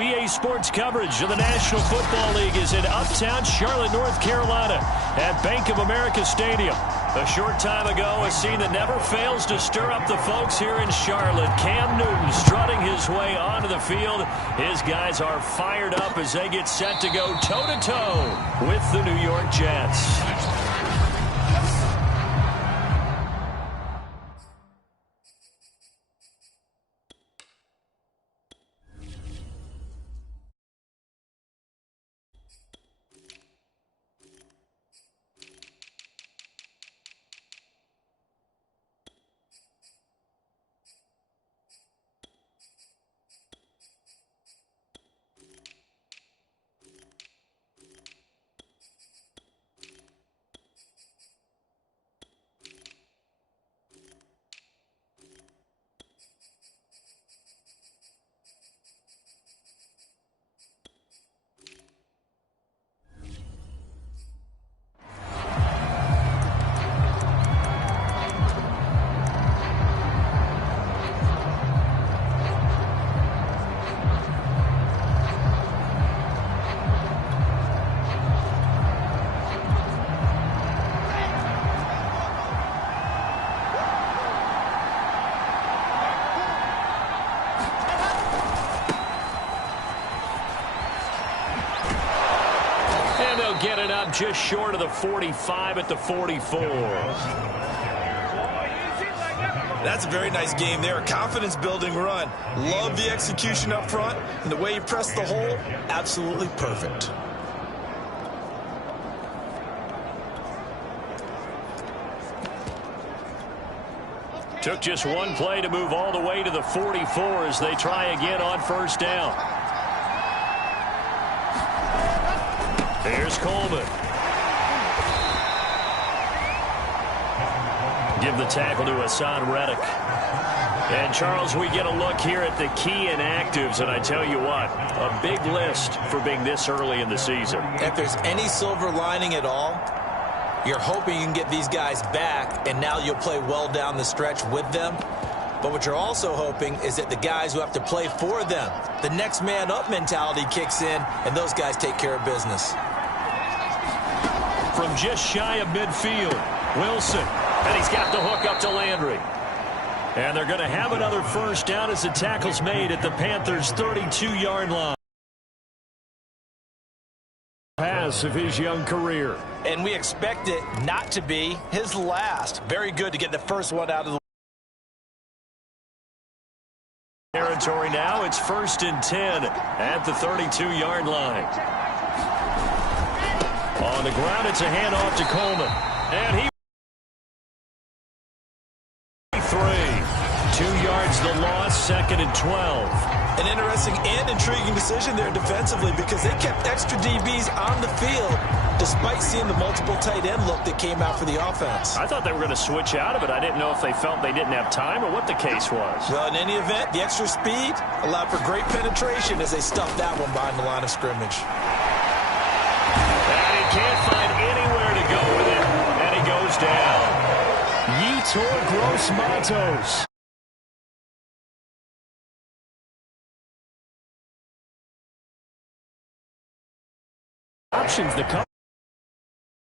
EA Sports coverage of the National Football League is in uptown Charlotte, North Carolina at Bank of America Stadium. A short time ago, a scene that never fails to stir up the folks here in Charlotte. Cam Newton strutting his way onto the field. His guys are fired up as they get set to go toe-to-toe with the New York Jets. Get it up just short of the 45 at the 44. That's a very nice game there. A confidence-building run. Love the execution up front. And the way you press the hole, absolutely perfect. Took just one play to move all the way to the 44 as they try again on first down. Here's Coleman. Give the tackle to Hassan Reddick. And, Charles, we get a look here at the key inactives, and I tell you what, a big list for being this early in the season. If there's any silver lining at all, you're hoping you can get these guys back, and now you'll play well down the stretch with them. But what you're also hoping is that the guys who have to play for them, the next man up mentality kicks in, and those guys take care of business. From just shy of midfield, Wilson. And he's got the hook up to Landry. And they're going to have another first down as the tackle's made at the Panthers' 32-yard line. Pass of his young career. And we expect it not to be his last. Very good to get the first one out of the territory now. It's 1st and 10 at the 32-yard line. On the ground, it's a handoff to Coleman. And he 2 yards the loss, 2nd and 12. An interesting and intriguing decision there defensively because they kept extra DBs on the field despite seeing the multiple tight end look that came out for the offense. I thought they were going to switch out of it. I didn't know if they felt they didn't have time or what the case was. Well, in any event, the extra speed allowed for great penetration as they stuffed that one behind the line of scrimmage. And he can't find anywhere to go with it, and he goes down. Yetur Gross-Matos. Options the cover.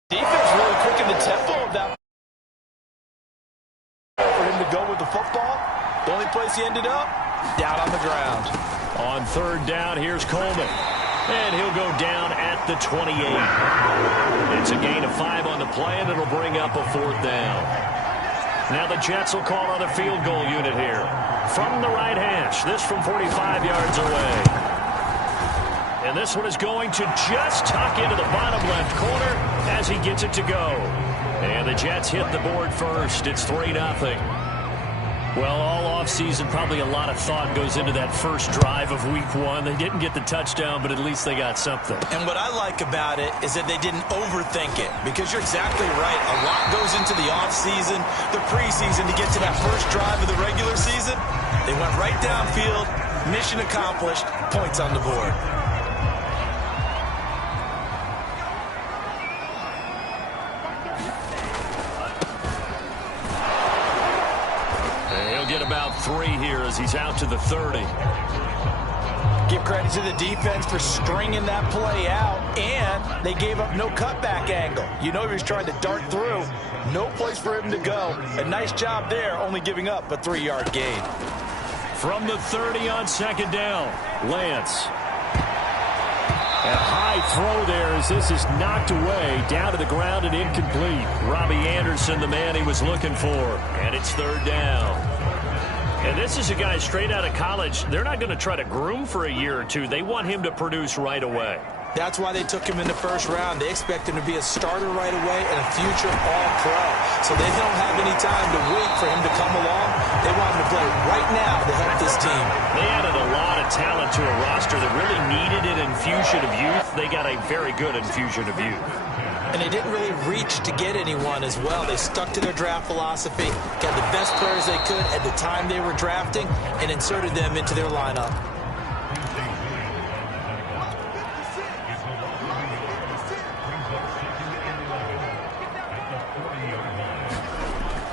Defense really quick in the tempo of that. For him to go with the football. The only place he ended up, down on the ground. On 3rd down, here's Coleman. And he'll go down at the 28. It's a gain of 5 on the play, and it'll bring up a 4th down. Now the Jets will call on a field goal unit here. From the right hash, this from 45 yards away. And this one is going to just tuck into the bottom left corner as he gets it to go. And the Jets hit the board first. It's 3-0. Well, all offseason, probably a lot of thought goes into that first drive of week 1. They didn't get the touchdown, but at least they got something. And what I like about it is that they didn't overthink it, because you're exactly right. A lot goes into the offseason, the preseason to get to that first drive of the regular season. They went right downfield, mission accomplished, points on the board. He'll get about 3 here as he's out to the 30. Give credit to the defense for stringing that play out, and they gave up no cutback angle. You know he was trying to dart through. No place for him to go. A nice job there, only giving up a 3-yard gain. From the 30 on second down, Lance. A high throw there as this is knocked away, down to the ground and incomplete. Robbie Anderson, the man he was looking for, and it's third down. And this is a guy straight out of college. They're not going to try to groom for a year or two. They want him to produce right away. That's why they took him in the first round. They expect him to be a starter right away and a future All-Pro. So they don't have any time to wait for him to come along. They want him to play right now to help this team. They added a lot of talent to a roster that really needed an infusion of youth. They got a very good infusion of youth. And they didn't really reach to get anyone as well. They stuck to their draft philosophy, got the best players they could at the time they were drafting, and inserted them into their lineup.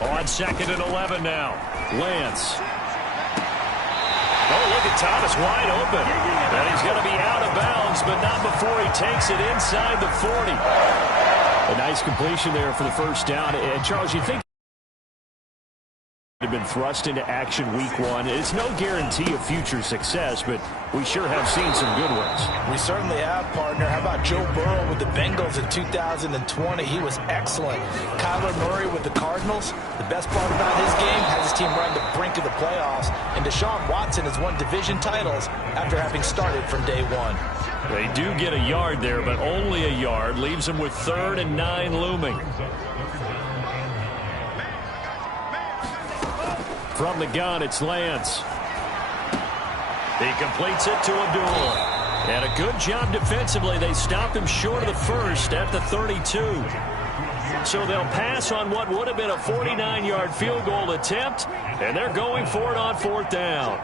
On second and 11 now, Lance. Oh, look at Thomas wide open. And he's going to be out of bounds, but not before he takes it inside the 40. A nice completion there for the first down. And, Charles, you think have been thrust into action week one. It's no guarantee of future success, but we sure have seen some good ones. We certainly have, partner. How about Joe Burrow with the Bengals in 2020? He was excellent. Kyler Murray with the Cardinals. The best part about his game has his team right on the brink of the playoffs. And Deshaun Watson has won division titles after having started from day one. They do get a yard there, but only a yard. Leaves them with 3rd and 9 looming. From the gun, it's Lance. He completes it to Abdullah. And a good job defensively. They stopped him short of the first at the 32. So they'll pass on what would have been a 49-yard field goal attempt, and they're going for it on 4th down.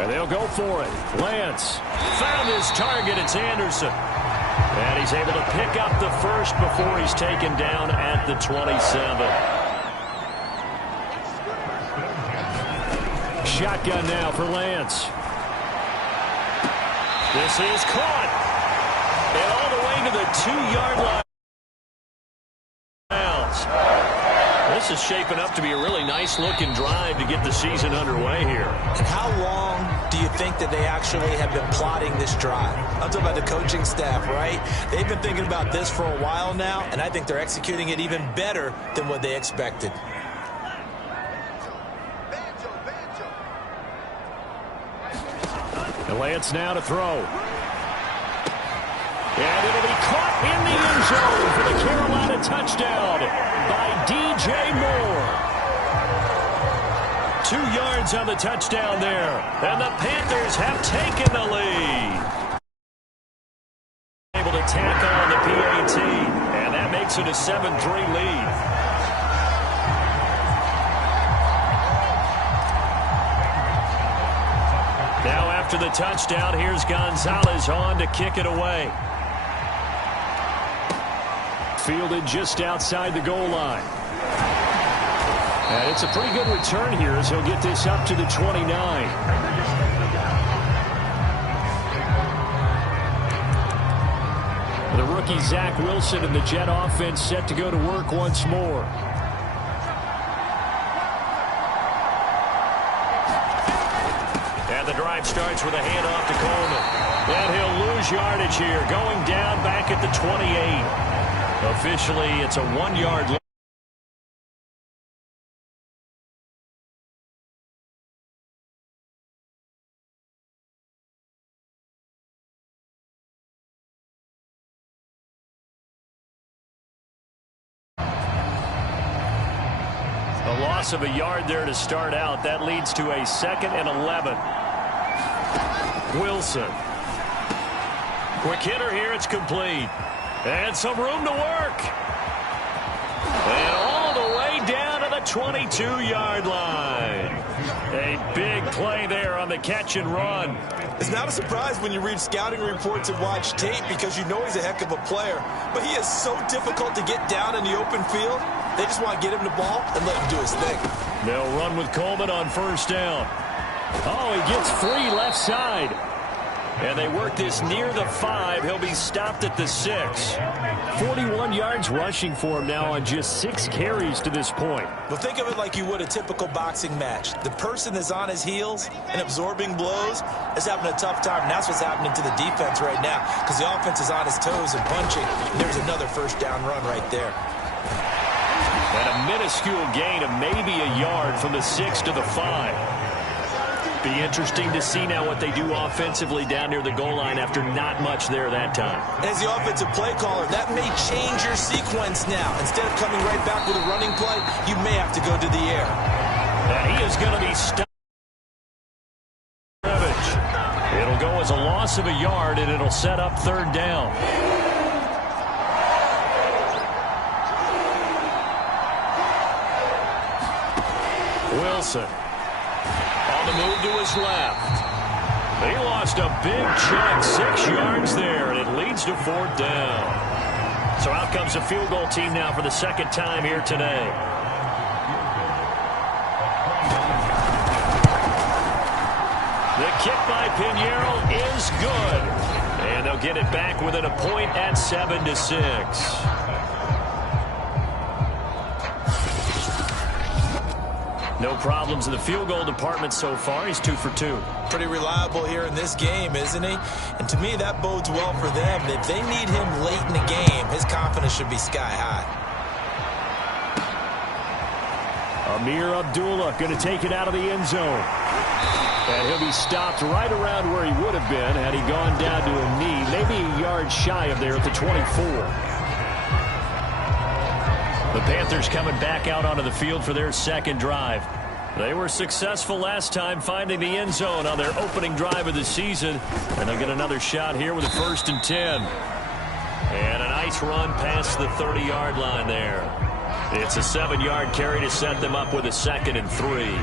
And they'll go for it. Lance found his target. It's Anderson. And he's able to pick up the first before he's taken down at the 27. Shotgun now for Lance. This is caught. And all the way to the 2-yard line. This is shaping up to be a really nice-looking drive to get the season underway here. And how long do you think that they actually have been plotting this drive? I'm talking about the coaching staff, right? They've been thinking about this for a while now, and I think they're executing it even better than what they expected. And Lance now to throw. And it'll be caught in the end zone for the Carolina touchdown by DJ Moore. 2 yards on the touchdown there. And the Panthers have taken the lead. Able to tack on the PAT. And that makes it a 7-3 lead. Now after the touchdown, here's Gonzalez on to kick it away. Fielded just outside the goal line. And it's a pretty good return here as he'll get this up to the 29. The rookie Zach Wilson and the Jet offense set to go to work once more. And the drive starts with a handoff to Coleman. And he'll lose yardage here, going down back at the 28. Officially, it's a 1-yard line. A loss of a yard there to start out. That leads to a 2nd and 11. Wilson. Quick hitter here. It's complete. And some room to work. And all the way down to the 22-yard line. A big play there on the catch and run. It's not a surprise when you read scouting reports and watch tape because you know he's a heck of a player. But he is so difficult to get down in the open field. They just want to get him the ball and let him do his thing. They'll run with Coleman on 1st down. Oh, he gets free left side. And they work this near the 5. He'll be stopped at the 6. 41 yards rushing for him now on just 6 carries to this point. Well, think of it like you would a typical boxing match. The person that's on his heels and absorbing blows is having a tough time. And that's what's happening to the defense right now because the offense is on his toes and punching. And there's another first down run right there. And a minuscule gain of maybe a yard from the 6 to the 5. Be interesting to see now what they do offensively down near the goal line after not much there that time. As the offensive play caller, that may change your sequence now. Instead of coming right back with a running play, you may have to go to the air. And he is going to be stopped. It'll go as a loss of a yard, and it'll set up 3rd down. Wilson. The move to his left. He lost a big chunk, 6 yards there, and it leads to 4th down. So out comes the field goal team now for the 2nd time here today. The kick by Pinheiro is good. And they'll get it back within a point at 7-6. No problems in the field goal department so far. He's 2 for 2. Pretty reliable here in this game, isn't he? And to me, that bodes well for them. If they need him late in the game, his confidence should be sky high. Amir Abdullah going to take it out of the end zone. And he'll be stopped right around where he would have been had he gone down to a knee, maybe a yard shy of there at the 24. The Panthers coming back out onto the field for their 2nd drive. They were successful last time finding the end zone on their opening drive of the season. And they'll get another shot here with a 1st and 10. And a nice run past the 30-yard line there. It's a 7-yard carry to set them up with a 2nd and 3.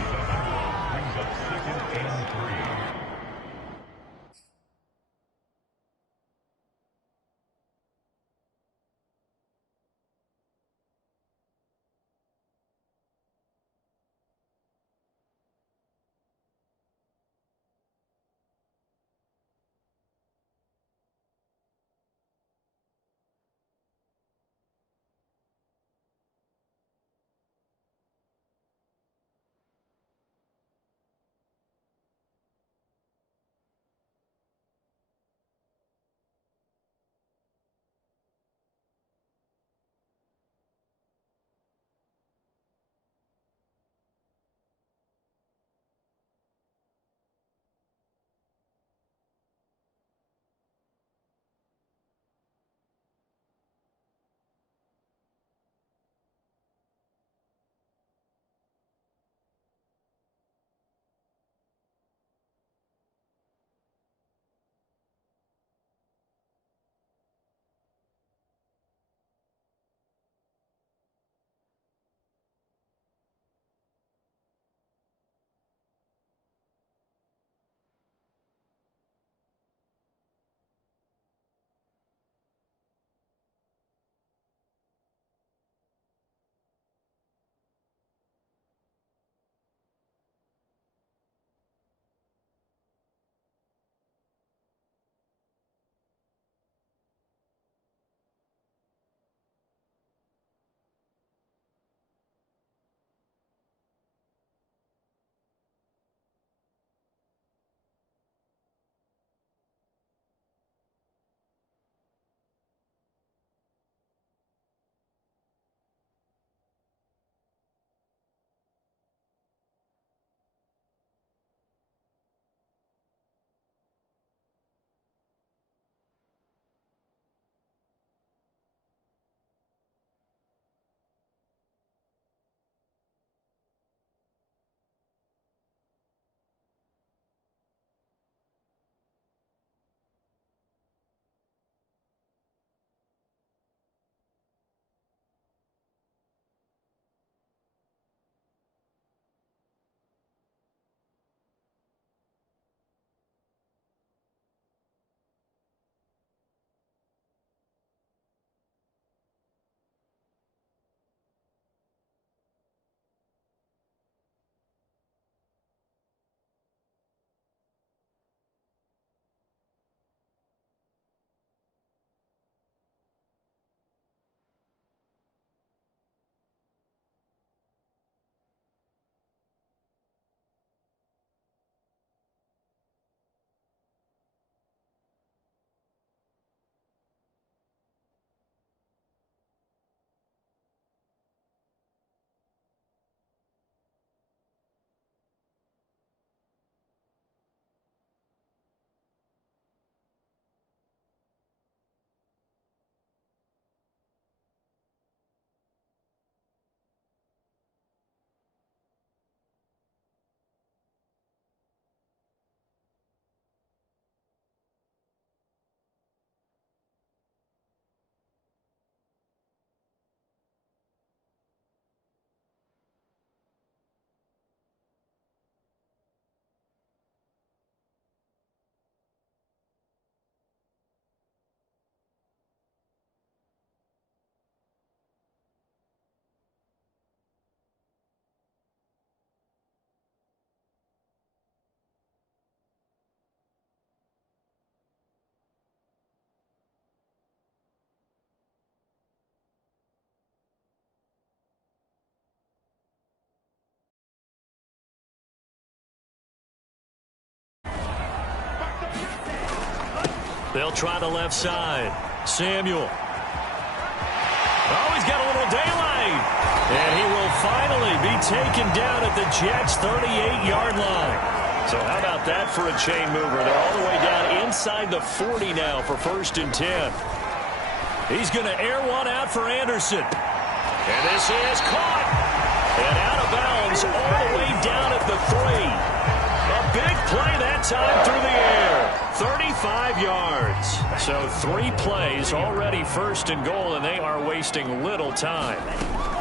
They'll try the left side. Samuel. Oh, he's got a little daylight. And he will finally be taken down at the Jets' 38-yard line. So how about that for a chain mover? They're all the way down inside the 40 now for 1st and 10. He's going to air one out for Anderson. And this is caught. And out of bounds all the way down at the 3. A big play that time through the air. 35 yards. So 3 plays already 1st and goal, and they are wasting little time.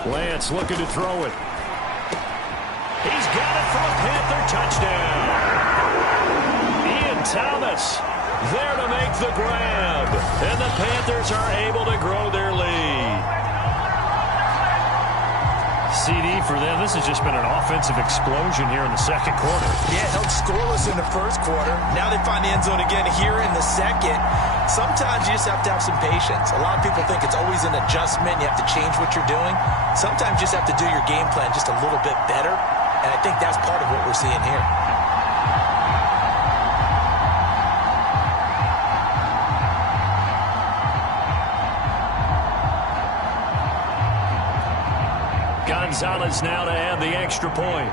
Lance looking to throw it. He's got it for a Panther touchdown. Ian Thomas there to make the grab. And the Panthers are able to grow their lead. CD for them. This has just been an offensive explosion here in the 2nd quarter. Yeah, held scoreless in the 1st quarter. Now they find the end zone again here in the 2nd. Sometimes you just have to have some patience. A lot of people think it's always an adjustment. You have to change what you're doing. Sometimes you just have to do your game plan just a little bit better. And I think that's part of what we're seeing here. Gonzalez now to add the extra point.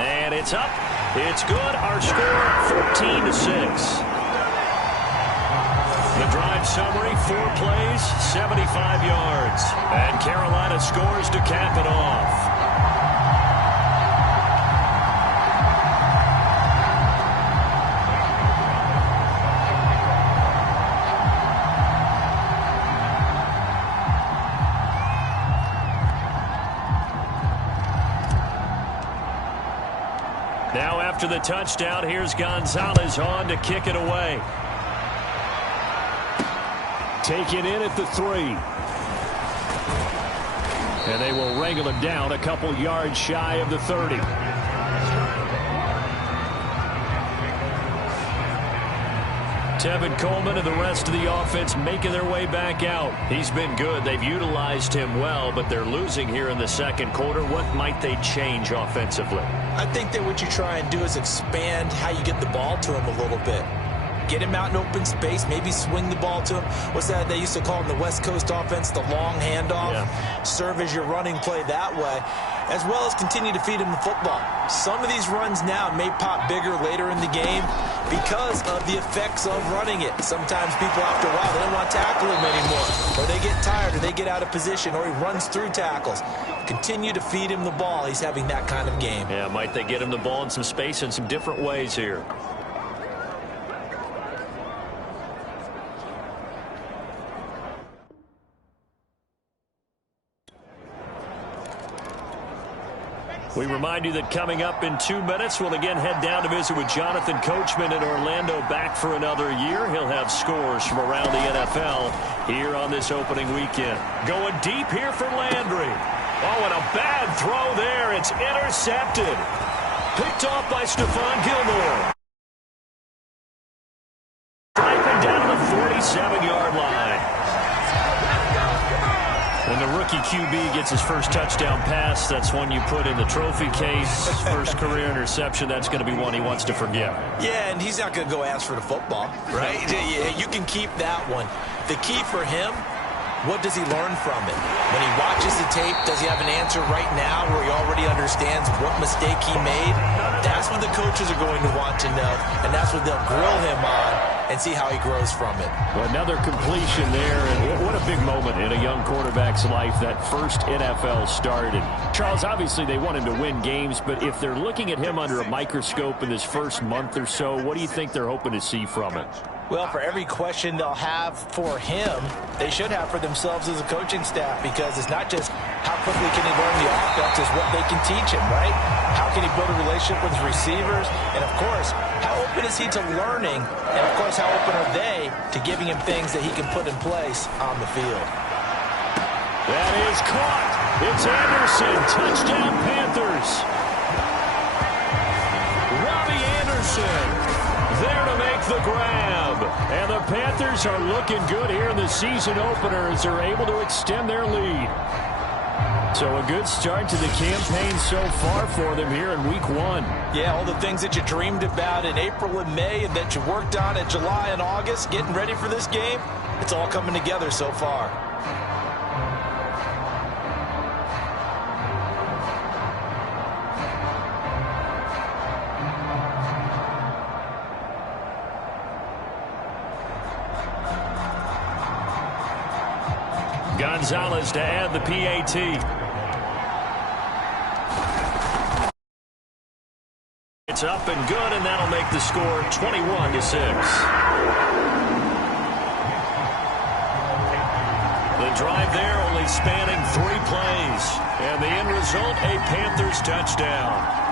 And it's up. It's good. Our score 14-6. The drive summary, 4 plays, 75 yards. And Carolina scores to cap it off. Now after the touchdown, here's Gonzalez on to kick it away. Taken in at the 3. And they will wrangle him down a couple yards shy of the 30. Tevin Coleman and the rest of the offense making their way back out. He's been good. They've utilized him well, but they're losing here in the 2nd quarter. What might they change offensively? I think that what you try and do is expand how you get the ball to him a little bit. Get him out in open space, maybe swing the ball to him. What's that they used to call in the West Coast offense, the long handoff? Yeah. Serve as your running play that way, as well as continue to feed him the football. Some of these runs now may pop bigger later in the game because of the effects of running it. Sometimes people, after a while, they don't want to tackle him anymore, or they get tired, or they get out of position, or he runs through tackles. Continue to feed him the ball. He's having that kind of game. Yeah, might they get him the ball in some space in some different ways here. We remind you that coming up in 2 minutes, we'll again head down to visit with Jonathan Coachman in Orlando, back for another year. He'll have scores from around the NFL here on this opening weekend. Going deep here for Landry. Oh, and a bad throw there. It's intercepted. Picked off by Stephon Gilmore. Driving down to the 47-yard line. When the rookie QB gets his first touchdown pass, that's one you put in the trophy case. First career interception, that's going to be one he wants to forget. Yeah, and he's not going to go ask for the football, right? You can keep that one. The key for him, what does he learn from it? When he watches the tape, does he have an answer right now where he already understands what mistake he made? That's what the coaches are going to want to know, and that's what they'll grill him on and see how he grows from it. Well, another completion there, and what a big moment in a young quarterback's life, that first NFL start. And Charles, obviously they want him to win games, but if they're looking at him under a microscope in this first month or so, what do you think they're hoping to see from it? Well, for every question they'll have for him, they should have for themselves as a coaching staff, because it's not just how quickly can he learn the offense, it's what they can teach him, right? How can he build a relationship with his receivers? And, of course, how open is he to learning? And, of course, how open are they to giving him things that he can put in place on the field? That is caught. It's Anderson. Touchdown, Panthers. Robbie Anderson there to make the grab. And the Panthers are looking good here in the season opener as they're able to extend their lead. So a good start to the campaign so far for them here in week 1. Yeah, all the things that you dreamed about in April and May and that you worked on in July and August, getting ready for this game, it's all coming together so far. Gonzalez to add the PAT. It's up and good, and that'll make the score 21-6. The drive there only spanning 3 plays. And the end result, a Panthers touchdown.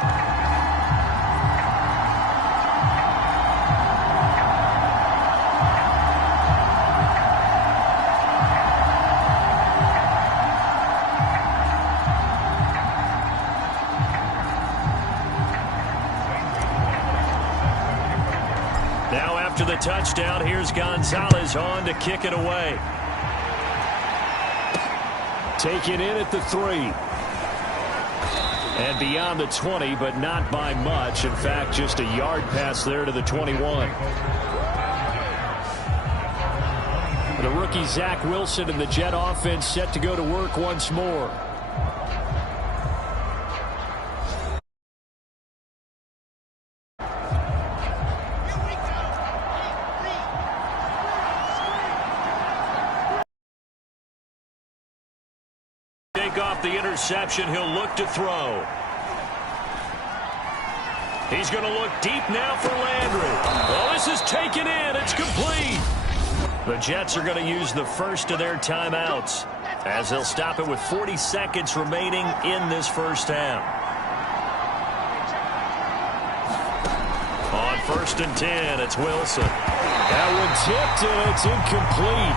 To the touchdown, here's Gonzalez on to kick it away. Take it in at the 3. And beyond the 20, but not by much. In fact, just a yard pass there to the 21. The rookie Zach Wilson and the Jet offense set to go to work once more. Off the interception, he'll look to throw. He's going to look deep now for Landry. Oh, this is taken in. It's complete. The Jets are going to use the first of their timeouts as they'll stop it with 40 seconds remaining in this first half. On 1st and 10, it's Wilson. That one tipped, and it's incomplete.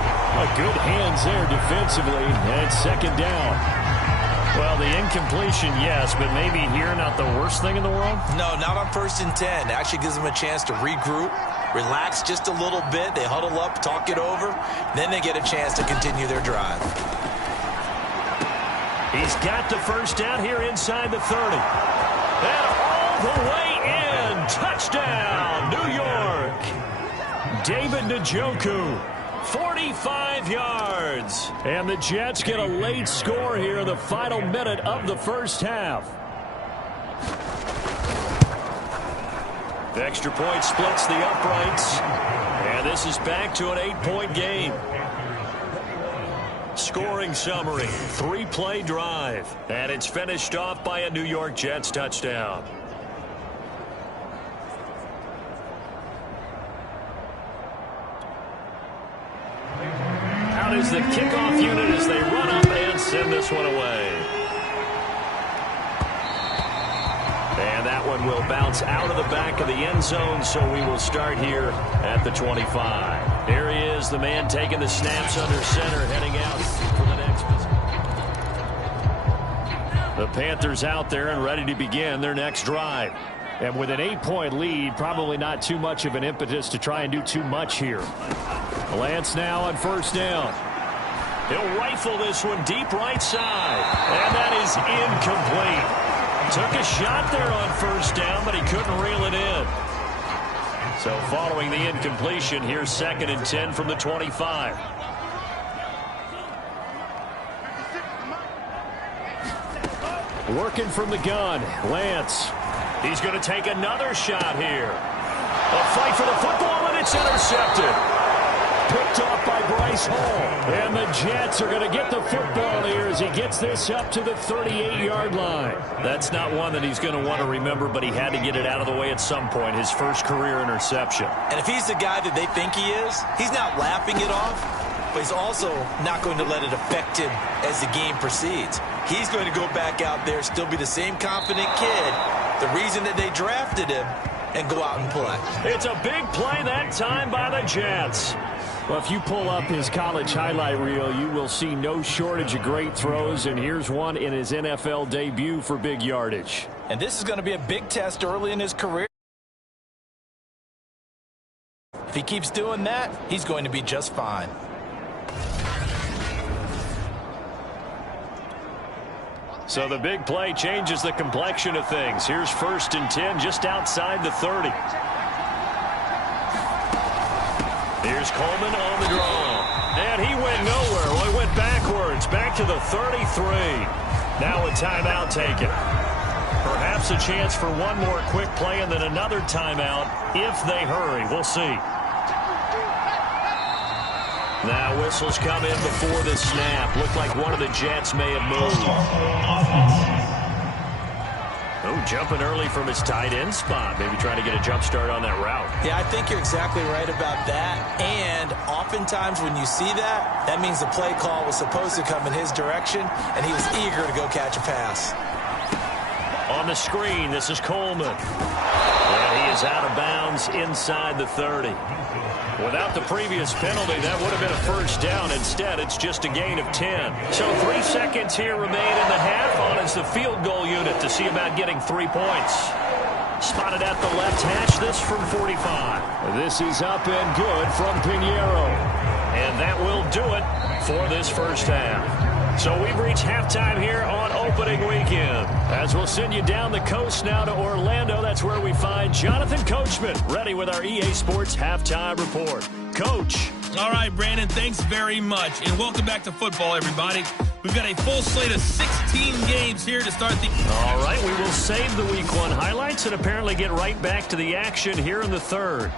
Good hands there defensively, and it's 2nd down. Well, the incompletion, yes, but maybe here not the worst thing in the world? No, not on 1st and 10. It actually gives them a chance to regroup, relax just a little bit. They huddle up, talk it over. Then they get a chance to continue their drive. He's got the first down here inside the 30. And all the way in. Touchdown, New York. David Njoku. 45 yards. And the Jets get a late score here in the final minute of the first half. The extra point splits the uprights. And this is back to an 8-point game. Scoring summary, 3-play drive. And it's finished off by a New York Jets touchdown. Is the kickoff unit as they run up and send this one away. And that one will bounce out of the back of the end zone, so we will start here at the 25. There he is, the man taking the snaps under center, heading out for the next position. The Panthers out there and ready to begin their next drive. And with an 8-point lead, probably not too much of an impetus to try and do too much here. Lance now on 1st down. He'll rifle this one deep right side. And that is incomplete. Took a shot there on 1st down, but he couldn't reel it in. So following the incompletion, here's 2nd and 10 from the 25. Working from the gun, Lance. He's going to take another shot here. A fight for the football, and it's intercepted. Picked off by Bryce Hall. And the Jets are going to get the football here as he gets this up to the 38-yard line. That's not one that he's going to want to remember, but he had to get it out of the way at some point, his first career interception. And if he's the guy that they think he is, he's not laughing it off, but he's also not going to let it affect him as the game proceeds. He's going to go back out there, still be the same confident kid, the reason that they drafted him, and go out and play. It's a big play that time by the Jets. Well, if you pull up his college highlight reel, you will see no shortage of great throws, and here's one in his NFL debut for big yardage. And this is going to be a big test early in his career. If he keeps doing that, he's going to be just fine. So the big play changes the complexion of things. Here's 1st and 10 just outside the 30. Here's Coleman on the draw. And he went nowhere. Well, he went backwards, back to the 33. Now a timeout taken. Perhaps a chance for one more quick play and then another timeout if they hurry. We'll see. Now whistles come in before the snap. Looked like one of the Jets may have moved. Oh, jumping early from his tight end spot. Maybe trying to get a jump start on that route. Yeah, I think you're exactly right about that. And oftentimes when you see that, that means the play call was supposed to come in his direction, and he was eager to go catch a pass. On the screen, this is Coleman. And he is out of bounds inside the 30. Without the previous penalty, that would have been a first down. Instead, it's just a gain of 10. So 3 seconds here remain in the half. On is the field goal unit to see about getting 3 points. Spotted at the left hash, this from 45. This is up and good from Pinheiro. And that will do it for this first half. So we've reached halftime here on opening weekend. As we'll send you down the coast now to Orlando. That's where we find Jonathan Coachman ready with our EA Sports Halftime Report. Coach. All right, Brandon, thanks very much. And welcome back to football, everybody. We've got a full slate of 16 games here to start the... All right, we will save the Week 1 highlights and apparently get right back to the action here in the third.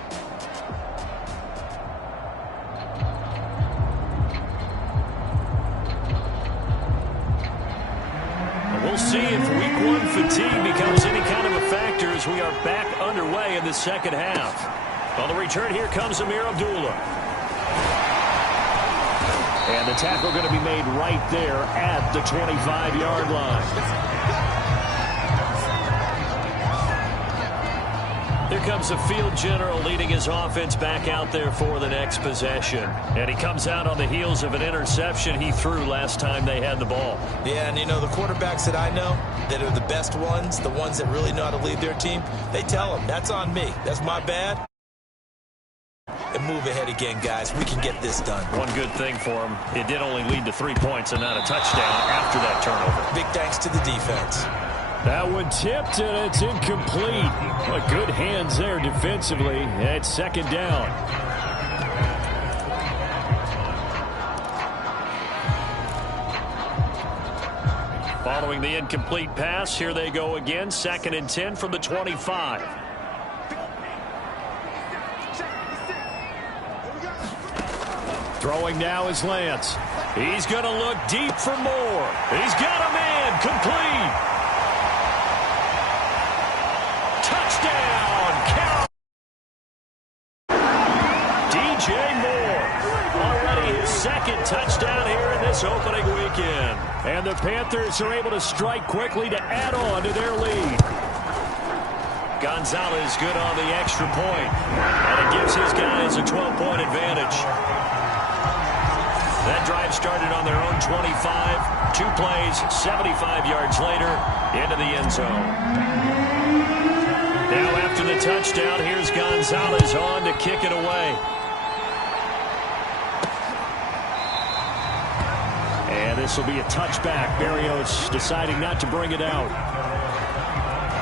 We'll see if Week 1 fatigue becomes any kind of a factor as we are back underway in the second half. On the return, here comes Amir Abdullah. And the tackle going to be made right there at the 25-yard line. Here comes the field general leading his offense back out there for the next possession. And he comes out on the heels of an interception he threw last time they had the ball. Yeah, and you know, the quarterbacks that I know that are the best ones, the ones that really know how to lead their team, they tell them, that's on me. That's my bad. And move ahead again, guys. We can get this done. One good thing for him, it did only lead to 3 points and not a touchdown after that turnover. Big thanks to the defense. That one tipped, and it's incomplete. But good hands there defensively. It's second down. Following the incomplete pass, here they go again. 2nd and 10 from the 25. Throwing now is Lance. He's going to look deep for more. He's got a man complete. Touchdown, Carol. DJ Moore. Already his 2nd touchdown here in this opening weekend. And the Panthers are able to strike quickly to add on to their lead. Gonzalez good on the extra point. And it gives his guys a 12-point advantage. That drive started on their own 25. 2 plays, 75 yards later, into the end zone. Now after the touchdown, here's Gonzalez on to kick it away. And this will be a touchback. Berrios deciding not to bring it out.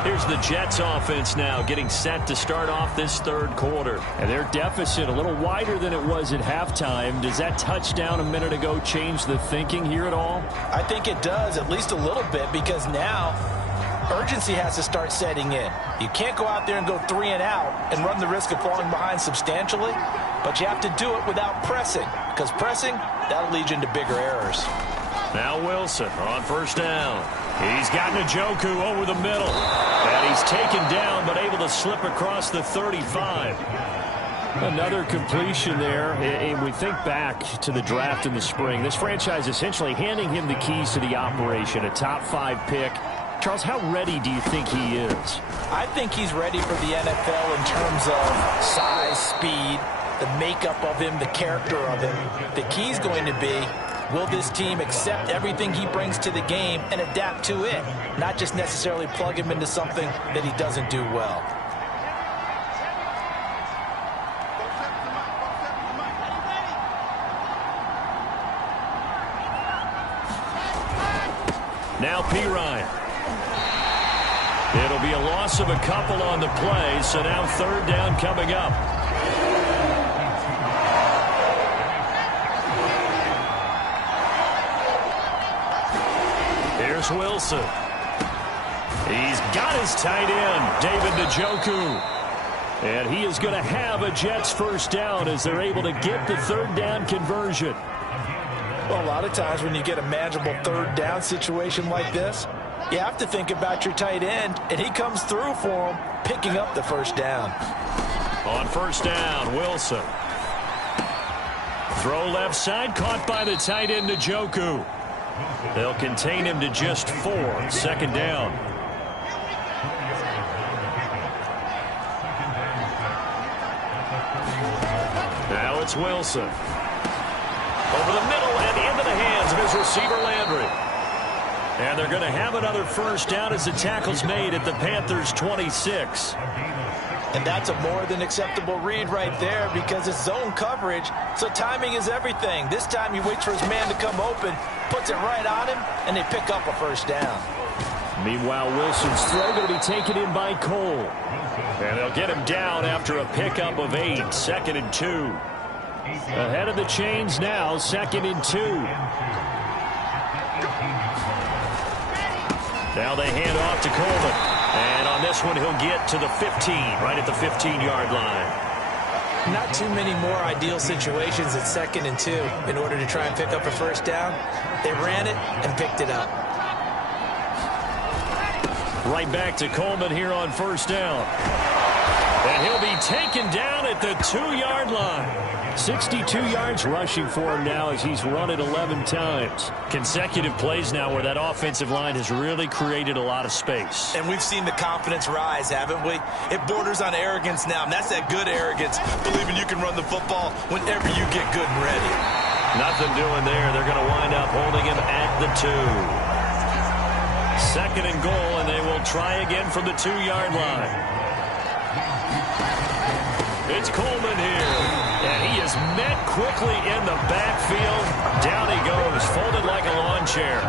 Here's the Jets offense now getting set to start off this third quarter. And their deficit a little wider than it was at halftime. Does that touchdown a minute ago change the thinking here at all? I think it does, at least a little bit, because now urgency has to start setting in. You can't go out there and go 3 and out and run the risk of falling behind substantially, but you have to do it without pressing, because pressing, that'll lead you into bigger errors. Now Wilson on first down. He's got Njoku over the middle. And he's taken down, but able to slip across the 35. Another completion there. And we think back to the draft in the spring. This franchise essentially handing him the keys to the operation, a top 5 pick. Charles, how ready do you think he is? I think he's ready for the NFL in terms of size, speed, the makeup of him, the character of him. The key's going to be, will this team accept everything he brings to the game and adapt to it, not just necessarily plug him into something that he doesn't do well. Now Perine. It'll be a loss of a couple on the play, so now third down coming up. Here's Wilson. He's got his tight end, David Njoku. And he is going to have a Jets first down as they're able to get the third down conversion. Well, a lot of times when you get a manageable third down situation like this, you have to think about your tight end, and he comes through for him, picking up the first down. On first down, Wilson. Throw left side, caught by the tight end, Njoku. They'll contain him to just 4. Second down. Now it's Wilson. Over the middle and into the hands of his receiver, Landry. And they're going to have another first down as the tackle's made at the Panthers' 26. And that's a more than acceptable read right there because it's zone coverage, so timing is everything. This time he waits for his man to come open, puts it right on him, and they pick up a first down. Meanwhile, Wilson's throw going to be taken in by Cole. And they'll get him down after a pickup of 8. 2nd and 2. Ahead of the chains now, 2nd and 2. Now they hand off to Coleman. And on this one, he'll get to the 15, right at the 15-yard line. Not too many more ideal situations at 2nd and 2 in order to try and pick up a first down. They ran it and picked it up. Right back to Coleman here on first down. And he'll be taken down at the 2-yard line. 62 yards rushing for him now as he's run it 11 times. Consecutive plays now where that offensive line has really created a lot of space. And we've seen the confidence rise, haven't we? It borders on arrogance now, and that's that good arrogance, believing you can run the football whenever you get good and ready. Nothing doing there. They're going to wind up holding him at the 2. 2nd and goal, and they will try again from the 2-yard line. It's Coleman here, and he is met quickly in the backfield. Down he goes, folded like a lawn chair.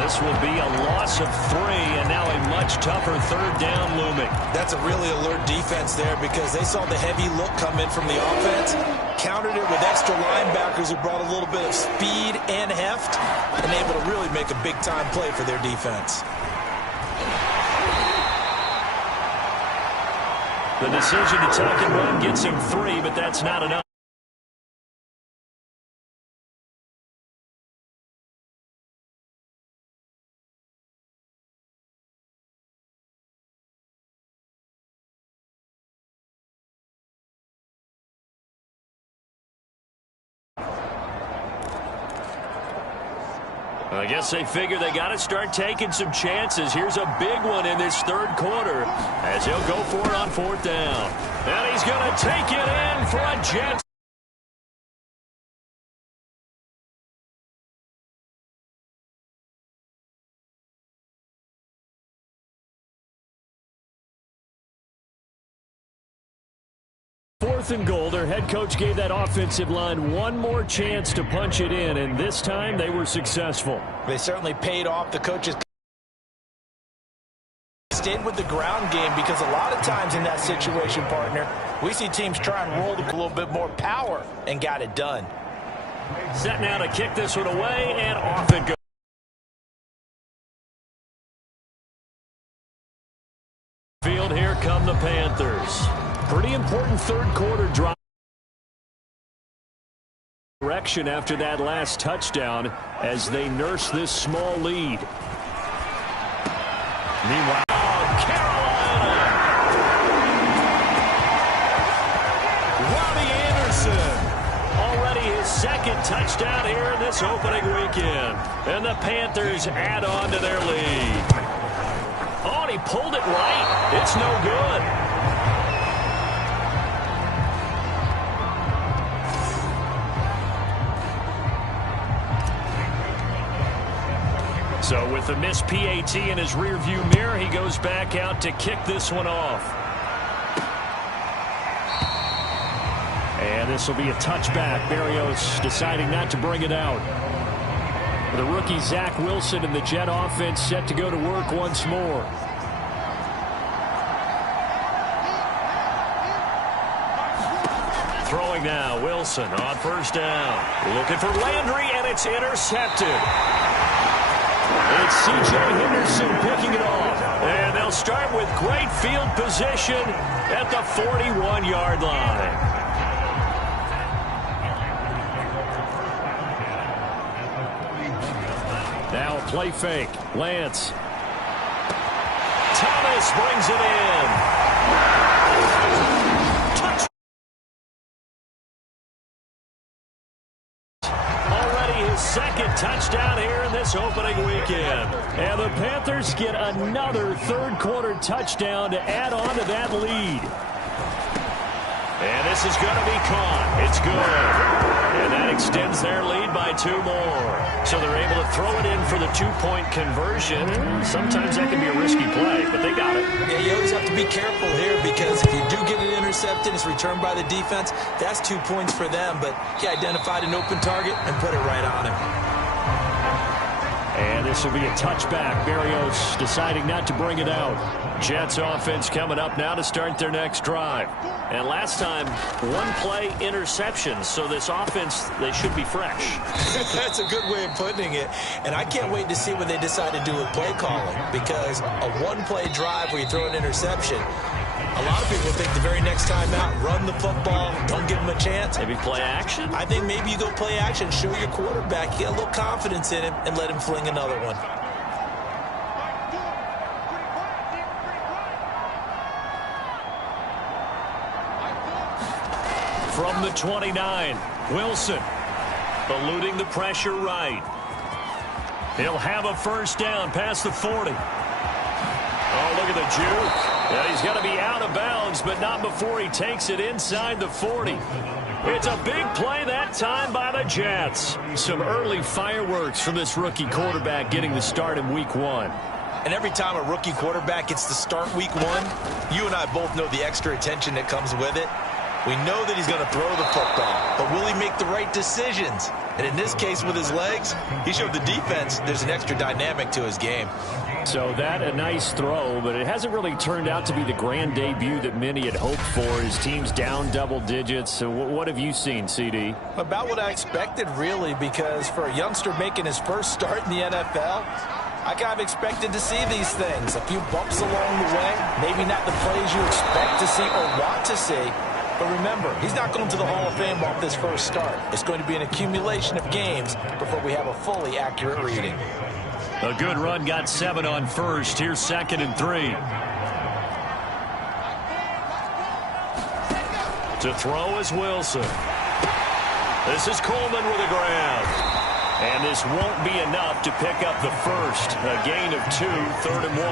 This will be a loss of 3, and now a much tougher third down looming. That's a really alert defense there because they saw the heavy look come in from the offense, countered it with extra linebackers who brought a little bit of speed and heft, and able to really make a big-time play for their defense. The decision to tuck and run gets him 3, but that's not enough. I guess they figure they got to start taking some chances. Here's a big one in this third quarter as he'll go for it on 4th down. And he's going to take it in for a Jets. And goal. Their head coach gave that offensive line one more chance to punch it in, and this time they were successful. They certainly paid off. The coaches stayed with the ground game because a lot of times in that situation, partner, we see teams try and roll with a little bit more power and got it done. Set now to kick this one away, and off it goes. Field, here come the Panthers. Pretty important third quarter drive. Direction after that last touchdown as they nurse this small lead. Meanwhile, Carolina. Robbie Anderson. Already his 2nd touchdown here in this opening weekend. And the Panthers add on to their lead. Oh, and he pulled it right. It's no good. So with the missed PAT in his rearview mirror, he goes back out to kick this one off. And this will be a touchback. Berrios deciding not to bring it out. The rookie Zach Wilson and the Jet offense set to go to work once more. Throwing now, Wilson on first down. Looking for Landry, and it's intercepted. It's C.J. Henderson picking it off. And they'll start with great field position at the 41-yard line. Now a play fake. Lance. Thomas brings it in. Second touchdown here in this opening weekend. And the Panthers get another third-quarter touchdown to add on to that lead. And this is going to be caught. It's good. And that extends their lead by 2 more. So they're able to throw it in for the 2-point conversion. Sometimes that can be a risky play, but they got it. Yeah, you always have to be careful here because if you do get it intercepted, it's returned by the defense. That's 2 points for them, but he identified an open target and put it right on him. And this will be a touchback. Berrios deciding not to bring it out. Jets offense coming up now to start their next drive. And last time, 1-play interceptions. So this offense, they should be fresh. That's a good way of putting it. And I can't wait to see what they decide to do with play calling. Because a 1-play drive where you throw an interception, a lot of people think the very next time out, run the football, don't give them a chance. Maybe play action? I think maybe you go play action, show your quarterback, you get a little confidence in him, and let him fling another one. From the 29, Wilson eluding the pressure right. He'll have a first down past the 40. Oh, look at the juke. Yeah, he's got to be out of bounds, but not before he takes it inside the 40. It's a big play that time by the Jets. Some early fireworks from this rookie quarterback getting the start in week 1. And every time a rookie quarterback gets to start week 1, you and I both know the extra attention that comes with it. We know that he's going to throw the football, but will he make the right decisions? And in this case, with his legs, he showed the defense there's an extra dynamic to his game. So that a nice throw, but it hasn't really turned out to be the grand debut that many had hoped for. His team's down double digits. So what have you seen, CD? About what I expected, really, because for a youngster making his first start in the NFL, I kind of expected to see these things. A few bumps along the way, maybe not the plays you expect to see or want to see. But remember, he's not going to the Hall of Fame off this first start. It's going to be an accumulation of games before we have a fully accurate reading. A good run, got 7 on first. Here's 2nd and 3. To throw is Wilson. This is Coleman with the ground. And this won't be enough to pick up the first. A gain of 2, 3rd and 1.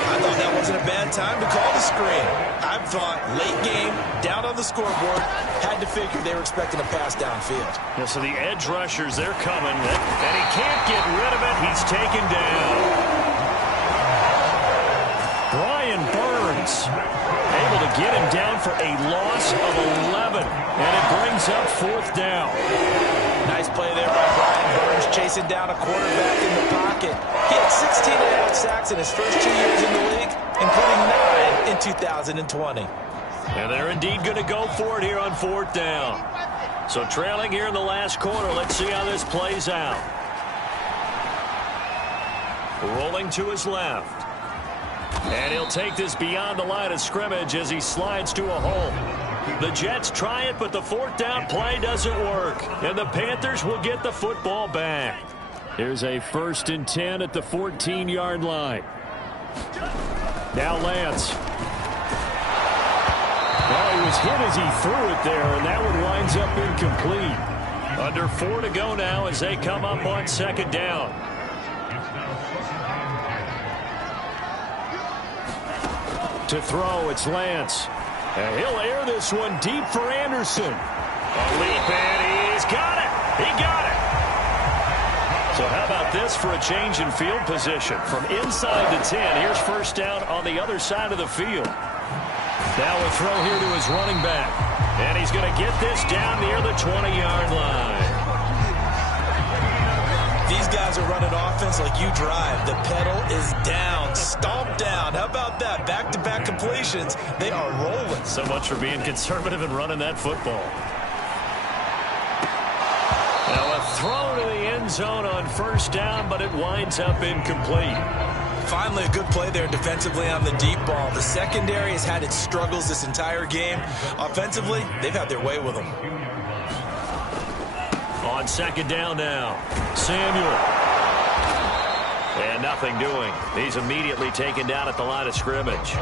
I thought that wasn't a bad time to call the screen. I thought late game, down on the scoreboard, had to figure they were expecting a pass downfield. Yeah, so the edge rushers, they're coming, and he can't get rid of it. He's taken down. Brian Burns able to get him down for a loss of 11, and it brings up 4th down. Nice play there by Brian Burns, chasing down a quarterback in the pocket. He had 16.5 sacks in his first 2 years in the league, including 9 in 2020. And they're indeed going to go for it here on 4th down. So trailing here in the last quarter. Let's see how this plays out. Rolling to his left. And he'll take this beyond the line of scrimmage as he slides to a hole. The Jets try it, but the 4th down play doesn't work. And the Panthers will get the football back. Here's a 1st and 10 at the 14-yard line. Now Lance. Well, he was hit as he threw it there, and that one winds up incomplete. Under 4 to go now as they come up on 2nd down. To throw, it's Lance. And he'll air this one deep for Anderson. A leap, and he's got it. He got it. So how about this for a change in field position? From inside the 10, here's 1st down on the other side of the field. Now a throw here to his running back. And he's going to get this down near the 20-yard line. these guys are running offense like you drive, the pedal is down, stomp down. How about that? Back-to-back completions. They are rolling. So much for being conservative and running that football. Now a throw to the end zone on first down, but it winds up incomplete. Finally, a good play there defensively on the deep ball. The secondary has had its struggles this entire game. Offensively, they've had their way with them. On second down now, Samuel. And nothing doing. He's immediately taken down at the line of scrimmage.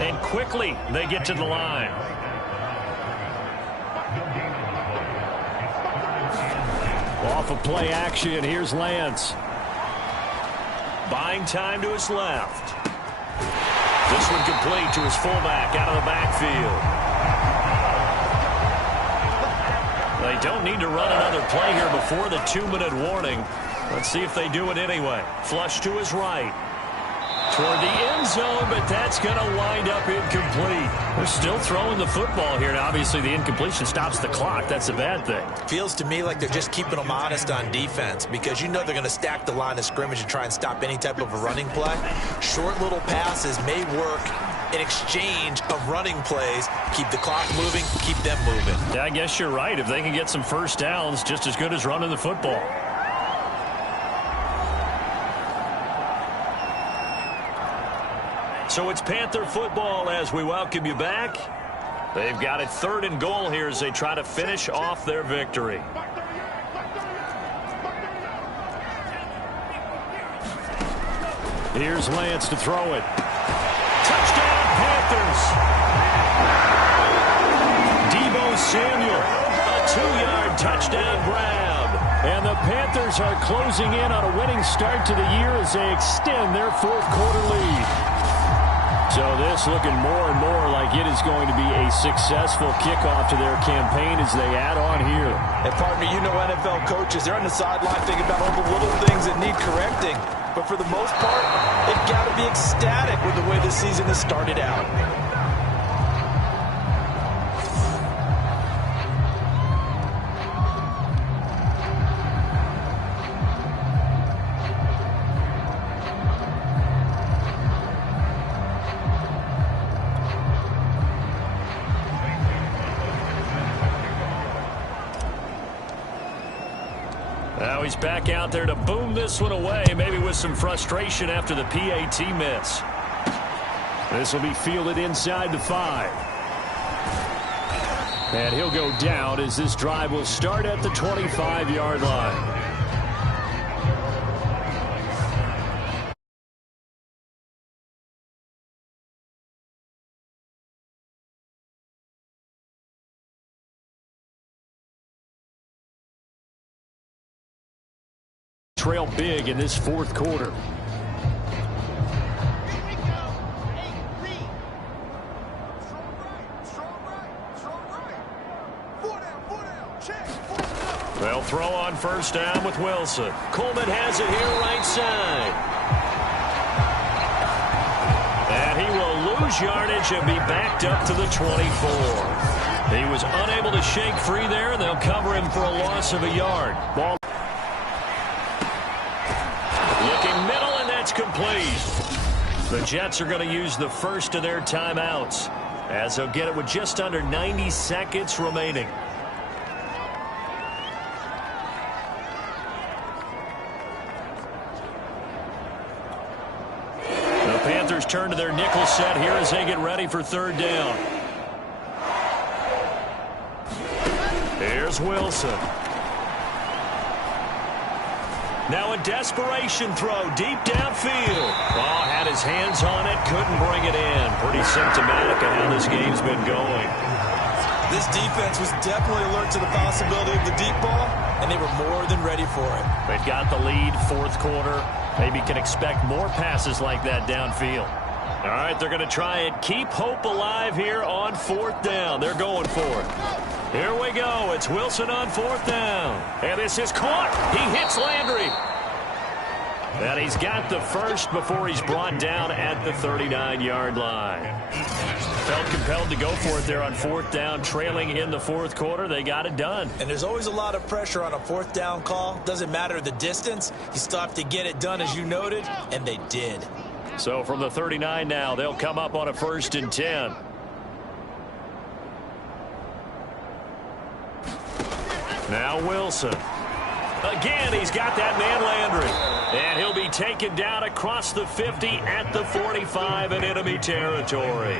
And quickly, they get to the line. Off of play action, here's Lance. Buying time to his left. This one complete to his fullback out of the backfield. They don't need to run another play here before the 2-minute warning. Let's see if they do it anyway. Flush to his right. Toward the end zone, but that's going to wind up incomplete. They're still throwing the football here, and obviously the incompletion stops the clock. That's a bad thing. Feels to me like they're just keeping them honest on defense because you know they're going to stack the line of scrimmage and try and stop any type of a running play. Short little passes may work in exchange of running plays. Keep the clock moving, keep them moving. Yeah, I guess you're right. If they can get some first downs, just as good as running the football. So it's Panther football as we welcome you back. They've got it 3rd and goal here as they try to finish off their victory. Here's Lance to throw it. Touchdown, Panthers. Deebo Samuel, a 2-yard touchdown grab. And the Panthers are closing in on a winning start to the year as they extend their 4th quarter lead. So this looking more and more like it is going to be a successful kickoff to their campaign as they add on here. And partner, you know NFL coaches, they're on the sideline thinking about all the little things that need correcting. But for the most part, they've got to be ecstatic with the way this season has started out. Now he's back out there to boom this one away, maybe with some frustration after the PAT miss. This will be fielded inside the 5. And he'll go down as this drive will start at the 25-yard line. Trail big in this 4th quarter. They'll throw on first down with Wilson. Coleman has it here right side. And he will lose yardage and be backed up to the 24. He was unable to shake free there, and they'll cover him for a loss of a yard. Ball looking middle, and that's complete. The Jets are going to use the first of their timeouts as they'll get it with just under 90 seconds remaining. The Panthers turn to their nickel set here as they get ready for 3rd down. Here's Wilson. Now a desperation throw deep downfield. Oh, had his hands on it, couldn't bring it in. Pretty symptomatic of how this game's been going. This defense was definitely alert to the possibility of the deep ball, and they were more than ready for it. They've got the lead, 4th quarter. Maybe can expect more passes like that downfield. All right, they're going to try and keep hope alive here on 4th down. They're going for it. Here we go. It's Wilson on 4th down. And this is caught. He hits Landry. And he's got the first before he's brought down at the 39-yard line. Felt compelled to go for it there on fourth down, trailing in the fourth quarter. They got it done. And there's always a lot of pressure on a fourth down call. Doesn't matter the distance. You still have to get it done, as you noted, and they did. So from the 39 now, they'll come up on a 1st and 10. Now Wilson. Again, he's got that man Landry. And he'll be taken down across the 50 at the 45 in enemy territory.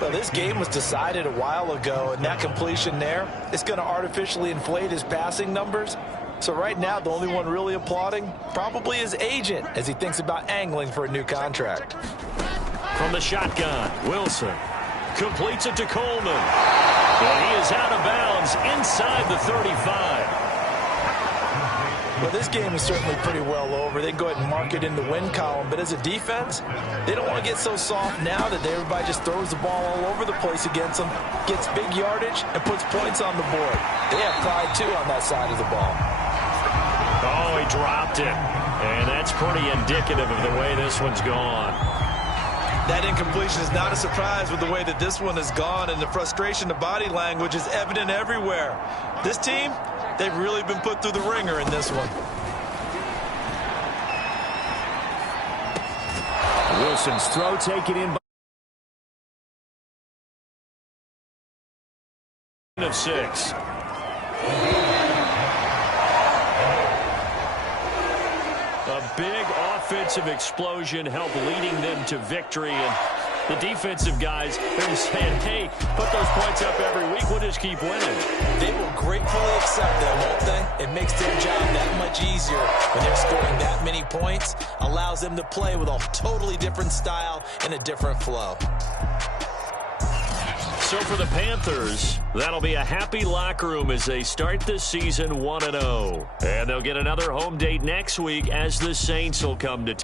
Well, this game was decided a while ago, and that completion there is going to artificially inflate his passing numbers. So right now, the only one really applauding probably his agent as he thinks about angling for a new contract. From the shotgun, Wilson completes it to Coleman. And he is out of bounds inside the 35. Well, this game is certainly pretty well over. They can go ahead and mark it in the win column. But as a defense, they don't want to get so soft now that everybody just throws the ball all over the place against them, gets big yardage, and puts points on the board. They have pride, too, on that side of the ball. Oh, he dropped it. And that's pretty indicative of the way this one's gone. That incompletion is not a surprise with the way that this one has gone, and the frustration, the body language is evident everywhere. This team, they've really been put through the ringer in this one. Wilson's throw taken in by of 6. A big offensive explosion helped leading them to victory. And the defensive guys, they're saying, hey, put those points up every week. We'll just keep winning. They will gratefully accept them, won't they? It makes their job that much easier when they're scoring that many points. Allows them to play with a totally different style and a different flow. So for the Panthers, that'll be a happy locker room as they start this season 1-0. And they'll get another home date next week as the Saints will come to